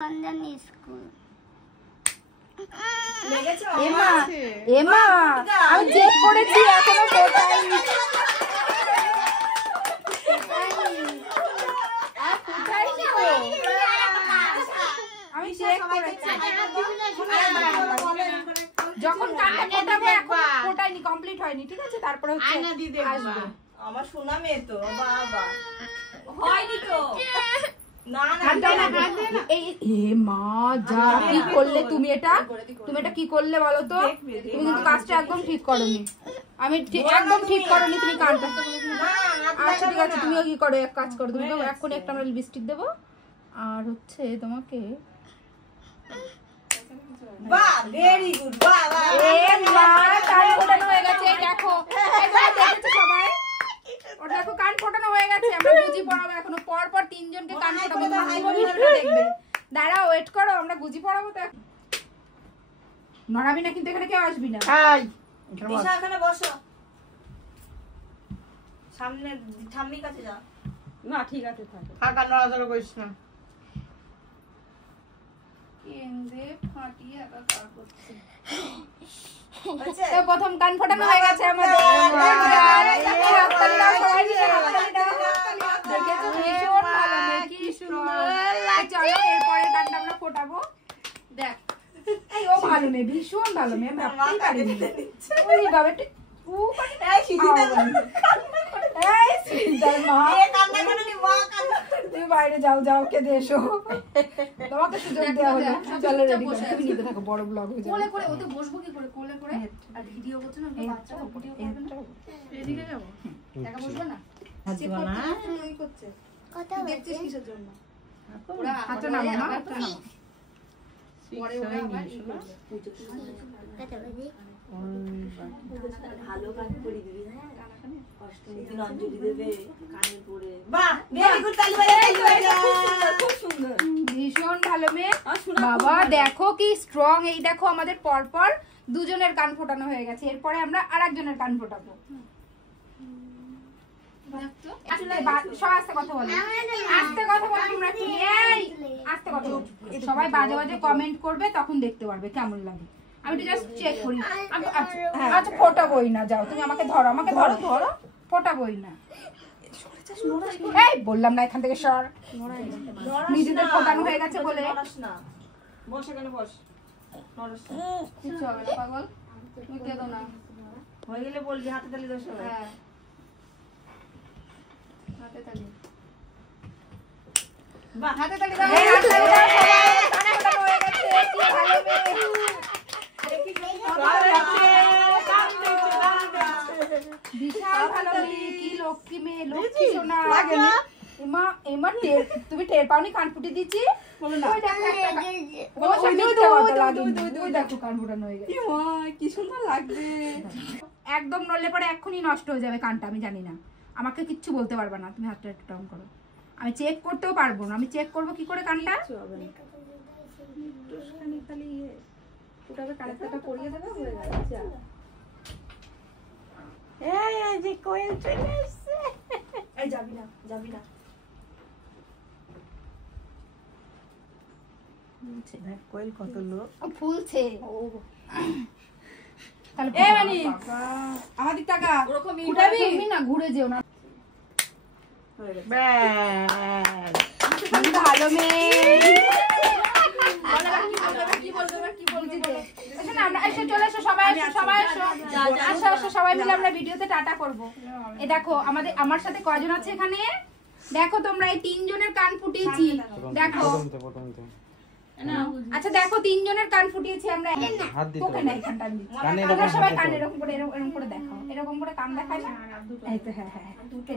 London school. এমা এমা আমি check করেছি এখনো কোথায় আমি চেক করেছি যখন কানটা ফোটাবো এখন ফোটাইনি কমপ্লিট হয়নি ঠিক আছে তারপরে হচ্ছে আসবে আমার শোনা মেয়ে তো বাবা হয়নি তো না না এই এ মা যা কি করলে তুমি এটা কি করলে বলো তো তুমি কিন্তু কাজটা একদম ঠিক করোনি আমি একদম ঠিক করোনি তুমি কানটা আচ্ছা ঠিক আছে তুমিও কি করো এক কাজ করো তুমি এক্ষুনি একটা আমরা লিপস্টিক দেবো আর হচ্ছে তোমাকে বাহ ভেরি গুড বাহ বাহ এ মা কান ফোটানো হয়ে গেছে দেখো দেখেছো সবাই ওটা দেখো কান ফোটানো হয়ে গেছে আমরা গুজি পড়াবো এখনো পর তিনজনকে কান ফোটাবো ভিডিওটা দেখবে দাঁড়াও ওয়েট করো আমরা গুজি পড়াবো তো নড়াবি না কিন্তু এখানে কেউ আসবি না দিশা এখানে বসো সামনে ঠাম্মির কাছে যা না ঠিক আছে থাক ফাঁকা নড়াচড়া করিস না কেন্দে ফাটিয়ে একাকার করছে হয়েছে? তো প্রথম কান ফোটানো হয়ে গেছে আমাদের দেখেছো ভীষণ ভালো মেয়ে কি সুন্দর চলো এরপরে কানটা আমরা ফোটাবো দেখ এই ও ভালো মেয়ে ভীষণ ভালো মেয়ে আমি ভাবতেই পারিনি ওই বাবা এই শিশিদের এই সুন্দর মা এ কান্না করলি মা কান্না তুমি বাইরে যাও কেঁদে এসো তোমাকে সুযোগ দেওয়া হলো চলো রেডি তুমি নিতে থাকো বড় ব্লগ হয়ে যাবে কোলে করে ওতে বসবো কি করে কোলে করে আর ভিডিও করছ না বাচ্চা ভিডিও করবে না এদিকে যাব একা বসবে না চেক করতে ওই করছে কথা দেখছিস কিসের জন্য ওরা হাতটা নামো না হাতটা নামো পরে ওরা আবার ভালো কান করে দিবি হ্যাঁ অষ্টমীর দিন অঞ্জলি দেবে কানে পড়ে বাহ ভেরি গুড তালি বাজাও খুব সুন্দর ভীষণ ভালো মেয়ে বাবা দেখো কি স্ট্রং এই দেখো আমাদের পরপর দুজনের কান ফোটানো হয়ে গেছে এরপরে আমরা আরেকজনের কান ফোটাবো আস্তে কথা বলো আস্তে কথা বলো তোমরা কি এই আস্তে কথা বলো সবাই বাজে বাজে কমেন্ট করবে তখন দেখতে পারবে কেমন লাগে আমি তো জাস্ট চেক করি আচ্ছা ফোটাবোই না যাও তুমি আমাকে ধরো ফোটাবোই না এই বললাম না এখান থেকে সর নিজেদের ফোটানো হয়ে গেছে বলে নড়াস না বস এখানে বস নড়াস না কিচ্ছু হবে না পাগল তুমি কেঁদো না হয়ে গেলে বলবি হাতে তালি দোষ হবে হ্যাঁ হাতে তালি বাহ হাতে তালি দাও হাতে তালি দাও সবাই কান ফোটানো হয়ে গেছে কি ভালো মেয়ে বিশাল ভালো মেয়ে কি লক্ষ্মী মেয়ে লক্ষ্মী সোনা এমা এমা তুমি টের পাওনি কান ফুটি দিচ্ছি বলো না ওই দেখো কান ফোটানো হয়ে গেছে কি সুন্দর লাগবে একদম নড়লে পরে এক্ষুনি নষ্ট হয়ে যাবে কানটা আমি জানি না আমাকে কিচ্ছু বলতে পারবে না তুমি হাতটা একটু টান করো আমি চেক করতেও পারবো না আমি চেক করবো কি করে কানটা খালি ওটাকে কানেরটা পরিয়ে দেবে হয়ে গেল যা এই যে কোয়েল চলে এসেছে এই যাবি না কোয়েল কত লোক ফুলছে তাহলে এ মানি আমার দিক টাকা ওরকম উঠাবি তুমি না ঘুরে যেও না ব্যাস ভালো মেয়ে সবাই মিলে আমরা ভিডিওতে টাটা করবো এ দেখো আমার সাথে কয়জন আছে এখানে দেখো তোমরা এই তিনজনের কান ফুটিয়েছি দেখো আচ্ছা দেখো তিনজনের কান ফুটিয়েছি আমরা তোকে না এখানটা সবাই কান এরকম করে দেখাও এরকম করে কান দেখাই না এই তো হ্যাঁ দুটো